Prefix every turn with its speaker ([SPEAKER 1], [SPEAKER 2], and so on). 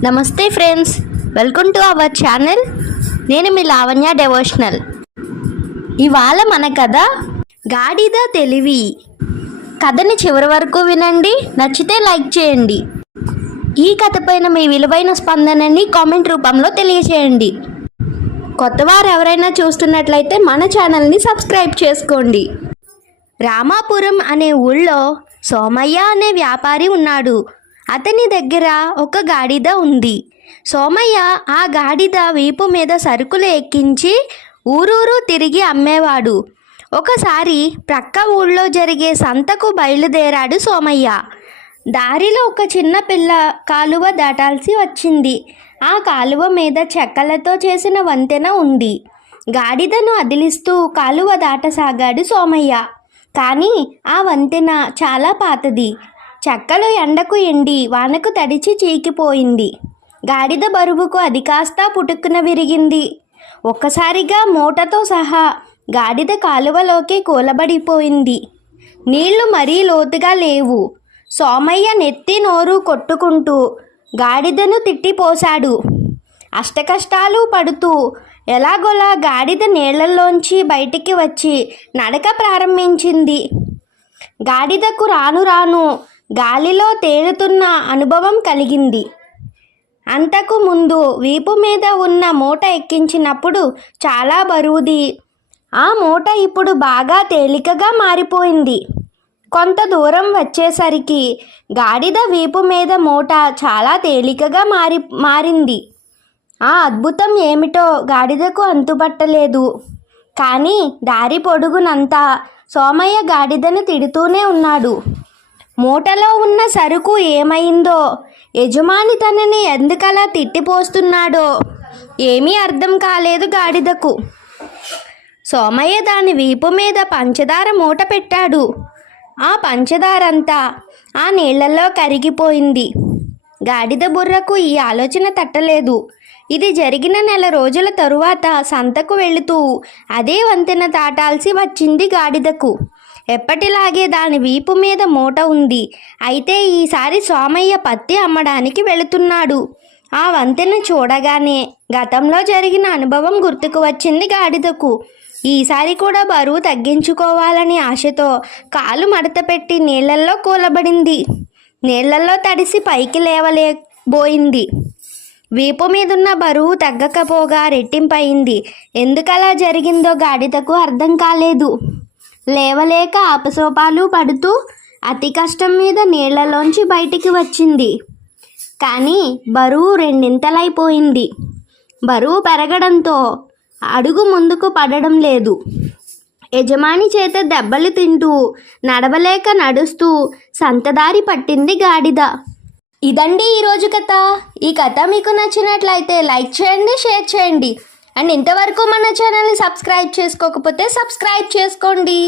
[SPEAKER 1] నమస్తే friends welcome to our channel. నేను మీ లావణ్య డెవోషనల్. ఇవాళ మన కథ గాడిద తెలివి. కథని చివరి వరకు వినండి నచ్చితే లైక్ చేయండి. ఈ కథ పైన మీ విలువైన స్పందనని కామెంట్ రూపంలో తెలియచేయండి. కొత్తవారు ఎవరైనా చూస్తున్నట్లయితే మన ఛానల్ని సబ్స్క్రైబ్ చేసుకోండి. రామాపురం అనే ఊళ్ళో సోమయ్య అనే వ్యాపారి ఉన్నాడు. అతని దగ్గర ఒక గాడిద ఉంది. సోమయ్య ఆ గాడిద వీపు మీద సరుకులు ఎక్కించి ఊరూరు తిరిగి అమ్మేవాడు. ఒకసారి ప్రక్క ఊళ్ళో జరిగే సంతకు బయలుదేరాడు సోమయ్య. దారిలో ఒక చిన్న పిల్ల కాలువ దాటాల్సి వచ్చింది. ఆ కాలువ మీద చెక్కలతో చేసిన వంతెన ఉంది. గాడిదను అదిలిస్తూ కాలువ దాటసాగాడు సోమయ్య. కానీ ఆ వంతెన చాలా పాతది. చెక్కలు ఎండకు ఎండి వానకు తడిచి చీకిపోయింది. గాడిద బరువుకు అది కాస్త పుట్టుకున విరిగింది. ఒక్కసారిగా మూటతో సహా గాడిద కాలువలోకి కూలబడిపోయింది. నీళ్ళు మరీ లోతుగా లేవు. సోమయ్య నెత్తి నోరు కొట్టుకుంటూ గాడిదను తిట్టిపోశాడు. అష్టకష్టాలు పడుతూ ఎలాగోలా గాడిద నీళ్ళలోంచి బయటికి వచ్చి నడక ప్రారంభించింది. గాడిదకు రాను రాను గాలిలో తేలుతున్న అనుభవం కలిగింది. అంతకు ముందు వీపు మీద ఉన్న మూట ఎక్కించినప్పుడు చాలా బరువుది. ఆ మూట ఇప్పుడు బాగా తేలికగా మారిపోయింది. కొంత దూరం వచ్చేసరికి గాడిద వీపు మీద మూట చాలా తేలికగా మారి మారింది. ఆ అద్భుతం ఏమిటో గాడిదకు అంతుపట్టలేదు. కానీ దారి పొడుగునంతా సోమయ్య గాడిదను తిడుతూనే ఉన్నాడు. మూటలో ఉన్న సరుకు ఏమైందో? యజమాని తనని ఎందుకలా తిట్టిపోస్తున్నాడో? ఏమీ అర్థం కాలేదు గాడిదకు. సోమయ్య దాని వీపు మీద పంచదార మూట పెట్టాడు. ఆ పంచదారంతా ఆ నీళ్ళలో కరిగిపోయింది. గాడిద బుర్రకు ఈ ఆలోచన తట్టలేదు. ఇది జరిగిన నెల రోజుల తరువాత సంతకు వెళుతూ అదే వంతెన దాటాల్సి వచ్చింది గాడిదకు. ఎప్పటిలాగే దాని వీపు మీద మూట ఉంది. అయితే ఈసారి సోమయ్య పత్తి అమ్మడానికి వెళుతున్నాడు. ఆ వంతెన చూడగానే గతంలో జరిగిన అనుభవం గుర్తుకు వచ్చింది గాడిదకు. ఈసారి కూడా బరువు తగ్గించుకోవాలని ఆశతో కాలు మడత పెట్టి నీళ్ళల్లో కూలబడింది. నీళ్ళల్లో తడిసి పైకి లేవలేబోయింది. వీపు మీదున్న బరువు తగ్గకపోగా రెట్టింపయింది. ఎందుకలా జరిగిందో గాడిదకు అర్థం కాలేదు. లేవలేక అపసోపాలు పడుతూ అతి కష్టం మీద నీళ్ళలోంచి బయటికి వచ్చింది. కానీ బరువు రెండింతలైపోయింది. బరువు పెరగడంతో అడుగు ముందుకు పడడం లేదు. యజమాని చేత దెబ్బలు తింటూ నడవలేక నడుస్తూ సంతదారి పట్టింది గాడిద. ఇదండి ఈరోజు కథ. ఈ కథ మీకు నచ్చినట్లయితే లైక్ చేయండి షేర్ చేయండి. అండ్ ఇంతవరకు మన ఛానల్ని సబ్స్క్రైబ్ చేసుకోకపోతే సబ్స్క్రైబ్ చేసుకోండి.